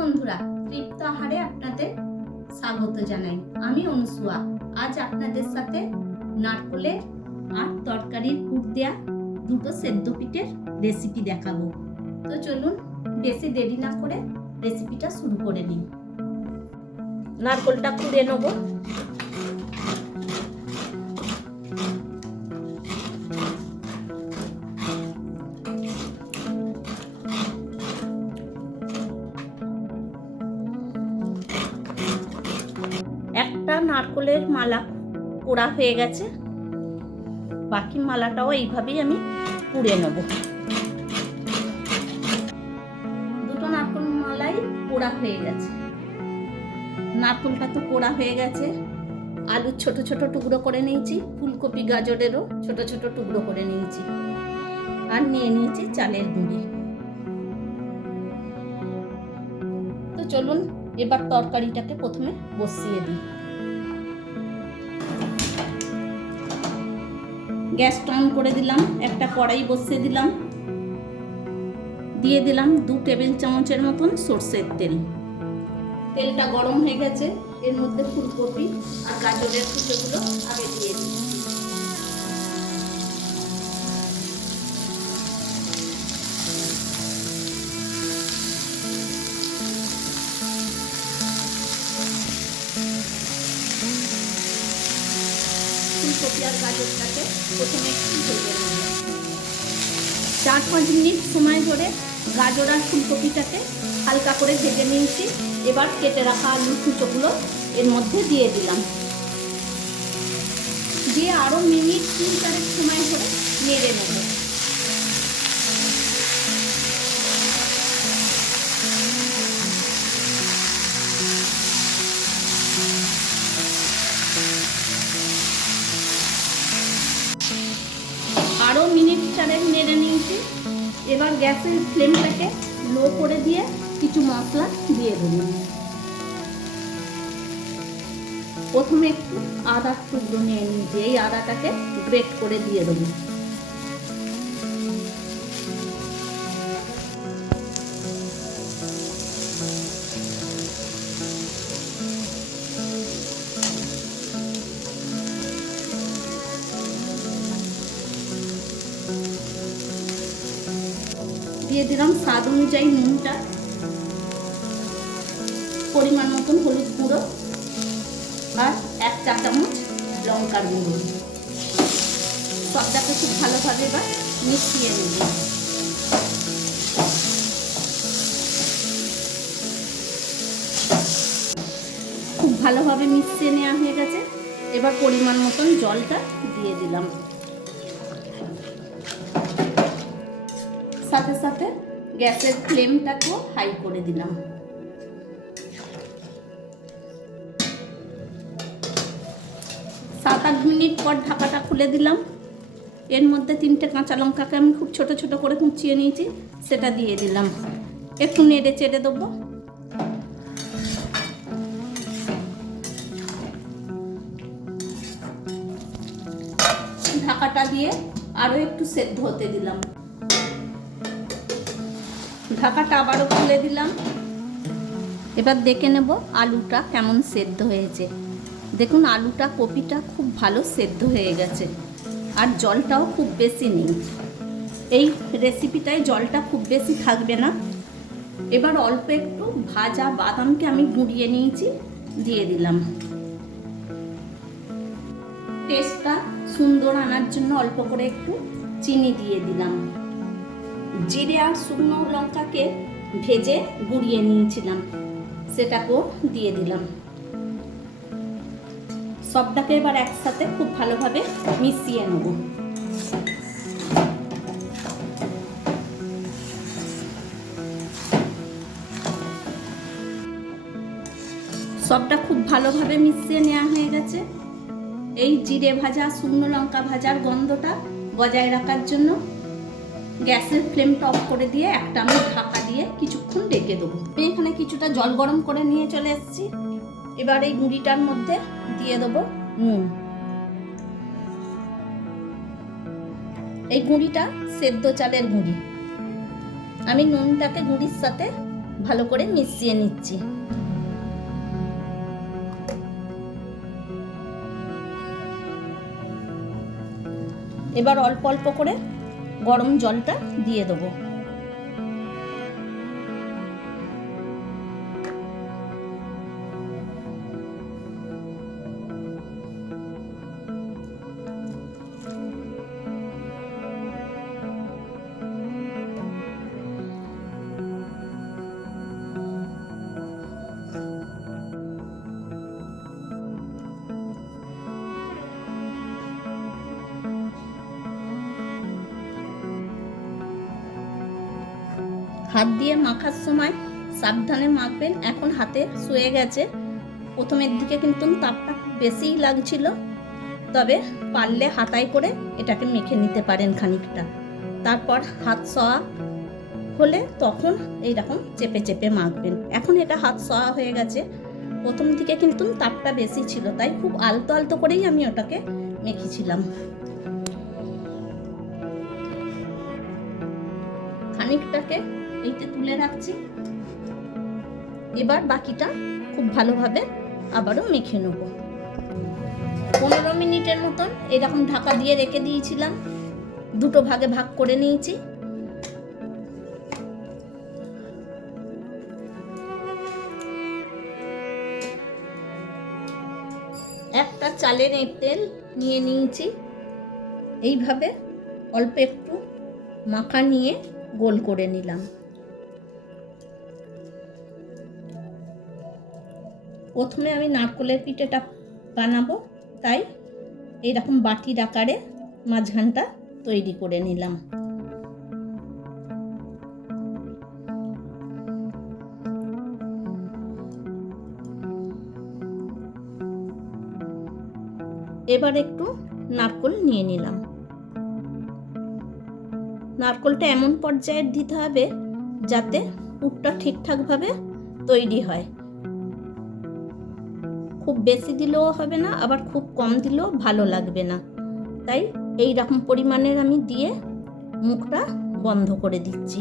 বন্ধুরা, তৃপ্ত আহারে আপনাদের স্বাগত জানাই। আমি অনুসুয়া। আজ আপনাদের সাথে নারকেলের আর তরকারির পুর দেয়া দুটো সেদ্ধ পিঠের রেসিপি দেখাবো। তো চলুন বেশি দেরি না করে রেসিপিটা শুরু করে নিই। নারকেলটা কুড়ে নেব। একটা নারকেলের মালা পোড়া হয়ে গেছে, বাকি মালাটাও এইভাবেই আমি পুড়ে নেব। দুটো নারকেল মালাই পোড়া হয়ে গেছে। নারকেলটা তো পোড়া হয়ে গেছে। আলুর ছোট ছোট টুকরো করে নিয়েছি, ফুলকপি গাজরেরও ছোট ছোট টুকরো করে নিয়েছি, আর নিয়ে নিয়েছি চালের গুঁড়ি। তো চলুন এবার তরকারিটাকে প্রথমে বসিয়ে দিই। গ্যাসটা অন করে দিলাম, একটা কড়াই বসিয়ে দিলাম, দিয়ে দিলাম 2 টেবিল চামচের মতন সরষের তেল। তেলটা গরম হয়ে গেছে, এর মধ্যে ফুলকপি আর গাজরের কুচোগুলো আগে দিয়ে দিই। ফুলকপি আর গাজরটাকে প্রথমে একটু ভেজে নেব। 4-5 মিনিট সময় ধরে গাজর আর ফুলকপিটাকে হালকা করে ভেজে নিয়েছি। এবার কেটে রাখা আলুর কুচোগুলো এর মধ্যে দিয়ে দিলাম, দিয়ে আরও মিনিট 3-4 সময় ধরে নেড়ে নেব। আরও মিনিট 4 নেড়ে নিয়েছি। এবার গ্যাসের ফ্লেমটাকে লো করে দিয়ে কিছু মশলা দিয়ে দেব। প্রথমে একটু আদার টুকরো নিয়ে নিয়েছি, এই আদাটাকে গ্রেট করে দিয়ে দেবো। দিয়ে দিলাম স্বাদ অনুযায়ী নুনটা, পরিমাণ মতন হলুদ গুঁড়ো আর 1 চা চামচ লঙ্কার গুঁড়ো। সবটাকে খুব ভালোভাবে এবার মিশিয়ে নেব। খুব ভালোভাবে মিশিয়ে নেওয়া হয়ে গেছে। এবার পরিমাণ মতন জলটা দিয়ে দিলাম, সাথে সাথে গ্যাসের ফ্লেমটাকেও হাই করে দিলাম। 7-8 মিনিট পর ঢাকাটা খুলে দিলাম। এর মধ্যে 3টে কাঁচা লঙ্কাকে আমি খুব ছোট ছোট করে কুচিয়ে নিয়েছি, সেটা দিয়ে দিলাম। একটু নেড়ে চেড়ে দেবো। ঢাকাটা দিয়ে আরও একটু সেদ্ধ হতে দিলাম। ঢাকাটা আবারও খুলে দিলাম। এবার দেখে নেব আলুটা কেমন সেদ্ধ হয়েছে। দেখুন আলুটা কপিটা খুব ভালো সেদ্ধ হয়ে গেছে, আর জলটাও খুব বেশি নেই। এই রেসিপিটায় জলটা খুব বেশি থাকবে না। এবার অল্প একটু ভাজা বাদামকে আমি গুঁড়িয়ে নিয়েছি, দিয়ে দিলাম। টেস্টটা সুন্দর আনার জন্য অল্প করে একটু চিনি দিয়ে দিলাম। জিরে আর শুকনো লঙ্কাকে ভেজে গুঁড়িয়ে নিয়েছিলাম, সেটাকেও দিয়ে দিলাম। সবটাকে এবার একসাথে খুব ভালোভাবে মিশিয়ে নেব। সবটা খুব ভালোভাবে মিশিয়ে নেওয়া হয়ে গেছে। এই জিরে ভাজা শুকনো লঙ্কা ভাজার গন্ধটা বজায় রাখার জন্য গ্যাসের ফ্লেমটা অফ করে দিয়ে একটা আমি ঢাকা দিয়ে কিছুক্ষণ রেখে দেবো। আমি এখানে কিছুটা জল গরম করে নিয়ে চলে এসেছি। এবার এই গুঁড়িটার মধ্যে দিয়ে দেবো নুন। এই গুঁড়িটা সেদ্ধ চালের গুঁড়ি। আমি নুনটাকে গুঁড়ির সাথে ভালো করে মিশিয়ে নিচ্ছি। এবার অল্প অল্প করে গরম জলটা দিয়ে দেবো। হাত দিয়ে মাখার সময় সাবধানে মাখবেন। এখন হাতে শুয়ে গেছে, প্রথমের দিকে কিন্তু তাপটা বেশিই লাগছিল, তবে পারলে হাতায় করে এটাকে মেখে নিতে পারেন খানিকটা। তারপর হাত সওয়া হলে তখন এইরকম চেপে চেপে মাখবেন। এখন এটা হাত সওয়া হয়ে গেছে, প্রথম দিকে কিন্তু তাপটা বেশি ছিল, তাই খুব আলতো আলতো করেই আমি ওটাকে মেখেছিলাম। খানিকটাকে এইতে তুলে রাখছি। এবার বাকিটা খুব ভালোভাবে আবারও মেখে নেব। 15 মিনিটের মতন এরকম ঢাকা দিয়ে রেখে দিয়েছিলাম। দুটো ভাগে ভাগ করে নিয়েছি। একটা চালের তেল নিয়ে নিয়েছি। এইভাবে অল্প একটু মাখা নিয়ে গোল করে নিলাম। প্রথমে আমি নারকেলের পিঠেটা বানাবো, তাই এইরকম বাটির আকারে মাঝখানটা তৈরি করে নিলাম। এবার একটু নারকেল নিয়ে নিলাম। নারকেলটা এমন পর্যায়ে দিতে হবে যাতে পুরটা ঠিকঠাকভাবে তৈরি হয়। খুব বেশি দিলেও হবে না, আবার খুব কম দিলেও ভালো লাগবে না, তাই এই রকম পরিমাণের আমি দিয়ে মুখটা বন্ধ করে দিচ্ছি।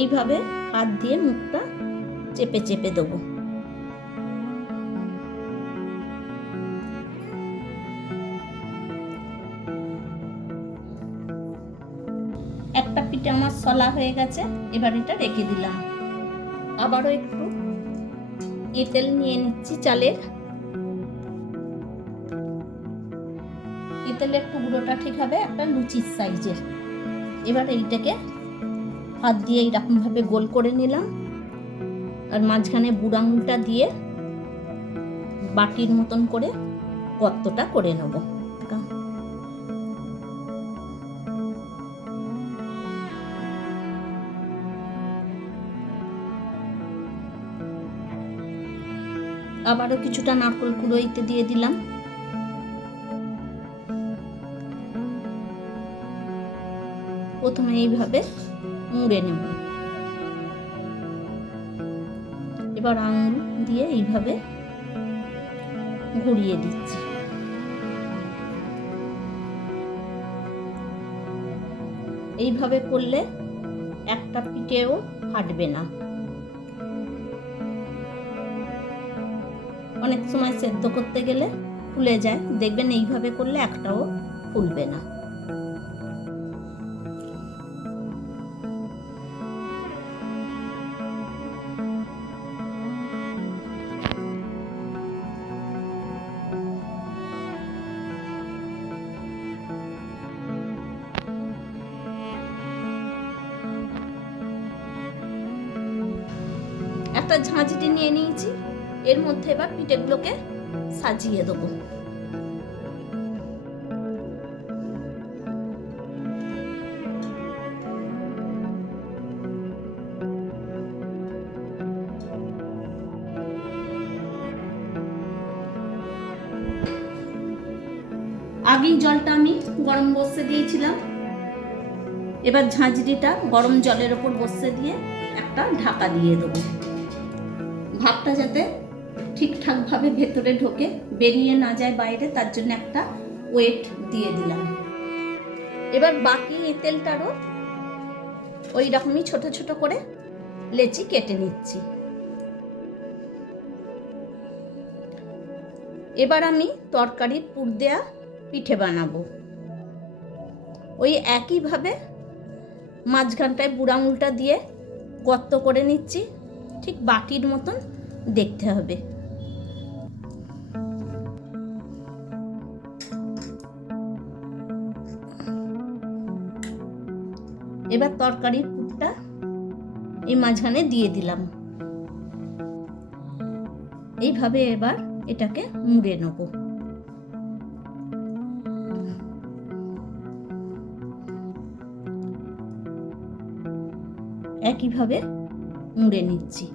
এইভাবে হাত দিয়ে মুখটা চেপে চেপে দেবো। একটা পিঠে আমার সলা হয়ে গেছে, এবার এটা রেখে দিলাম। আবারও একটু এঁটেল নিয়ে নিচ্ছি চালের। এঁটেলের টুকরোটা ঠিক হবে একটা লুচির সাইজের। এবার এইটাকে হাত দিয়ে এইরকম ভাবে গোল করে নিলাম, আর মাঝখানে বুড়ো আঙুলটা দিয়ে বাটির মতন করে গর্তটা করে নেব। আবারও কিছুটা নারকেল কুড়ো এতে দিয়ে দিলাম। প্রথমে এইভাবে মুড়ে নেব, এবার আঙুল দিয়ে এইভাবে ঘুরিয়ে দিচ্ছি। এইভাবে করলে একটা পিঠেও ফাটবে না। অনেক সময় সেদ্ধ করতে গেলে ফুলে যায়, দেখবেন এইভাবে করলে একটাও ফুলবে না। একটা ঝাঁঝরি নিয়ে নিয়েছি, এর মধ্যে এবার পিঠেগুলোকে সাজিয়ে দেবো। আগেই জলটা আমি গরম বসে দিয়েছিলাম, এবার ঝাঁঝরিটা গরম জলের ওপর বসে দিয়ে একটা ঢাকা দিয়ে দেবো। ভাপটা যাতে ঠিকঠাকভাবে ভেতরে ঢোকে, বেরিয়ে না যায় বাইরে, তার জন্য একটা ওয়েট দিয়ে দিলাম। এবার বাকি এই তেলটারও ওই রকমই ছোট ছোট করে লেচি কেটে নিচ্ছি। এবার আমি তরকারির পুর দেয়া পিঠে বানাবো। ওই একইভাবে মাঝখানটায় বুড়া আঙুলটা দিয়ে গর্ত করে নিচ্ছি, ঠিক বাটির মতন দেখতে হবে। এবার তরকারির পুরটা এই মাঝখানে দিয়ে দিলাম। এইভাবে এবার এটাকে মুড়ে নেব। একইভাবে মুড়ে নিচ্ছি।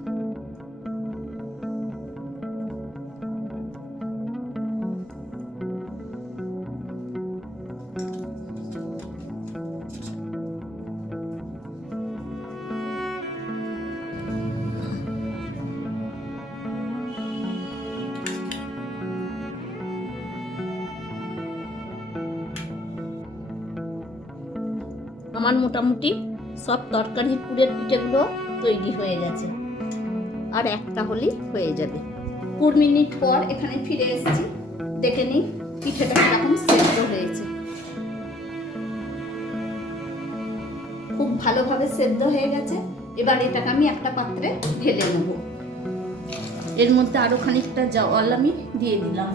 আমার মোটামুটি সব তরকারির পুরের পিঠেগুলো তৈরি হয়ে গেছে, আর একটা হলেই হয়ে যাবে। 4 মিনিট পর এখানে ফিরে এসেছি, দেখে নিই পিঠেটা কিরকম সেদ্ধ হয়েছে। খুব ভালোভাবে সেদ্ধ হয়ে গেছে। এবার এটাকে আমি একটা পাত্রে ঢেলে নেব। এর মধ্যে আরো খানিকটা জল আমি দিয়ে দিলাম।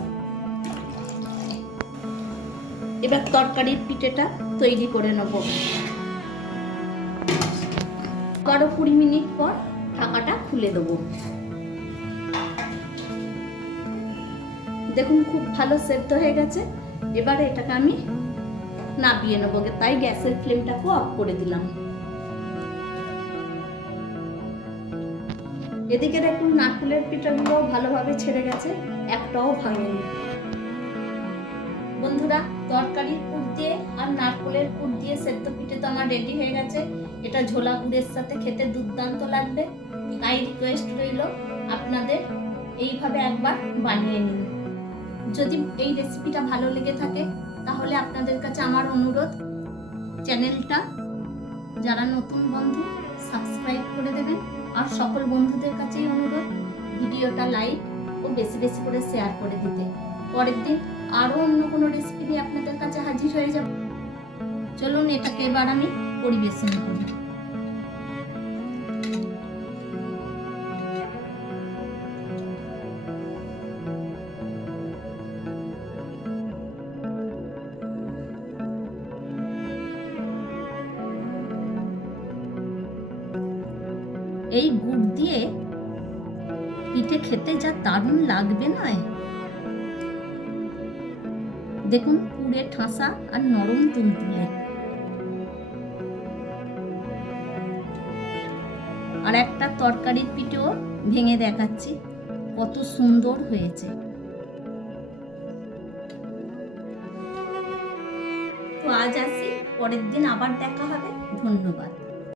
এবার তরকারির পিঠেটা তৈরি করে নেব। আরো 20 মিনিট পর ঢাকাটা খুলে দেব। দেখুন খুব ভালো সেদ্ধ হয়ে গেছে। এবারে এটাকে আমি নামিয়ে নেব, তাই গ্যাসের ফ্লেমটাকে অফ করে দিলাম। এদিকে দেখুন নারকেলের পিঠাগুলো ভালোভাবে ছেড়ে গেছে, একটাও ভাঙেনি। বন্ধুরা, তরকারির পুর দিয়ে আর নারকেলের পুর দিয়ে সেদ্ধ পিঠে তো আমার রেডি হয়ে গেছে। এটা ঝোলা গুড়ের সাথে খেতে দুর্দান্ত লাগবে। তাই রিকোয়েস্ট রইল আপনাদের এইভাবে একবার বানিয়ে নিন। যদি এই রেসিপিটা ভালো লেগে থাকে তাহলে আপনাদের কাছে আমার অনুরোধ, চ্যানেলটা যারা নতুন বন্ধু সাবস্ক্রাইব করে দেবেন। আর সকল বন্ধুদের কাছেই অনুরোধ ভিডিওটা লাইক ও বেশি বেশি করে শেয়ার করে দিতে। পরের দিন আরো অন্য কোনো রেসিপি নিয়ে আপনাদের কাছে হাজির হয়ে যাব। চলুন এটাকে এবার আমি পরিবেশন করি। এই গুড় দিয়ে পিঠে খেতে যা দারুণ লাগবে নয়। দেখুন পুরে ঠাসা আর নরম তুলতুলে। আর একটা তরকারির পিঠেও ভেঙে দেখাচ্ছি কত সুন্দর হয়েছে। তো আজ আসি, পরের দিন আবার দেখা হবে। ধন্যবাদ।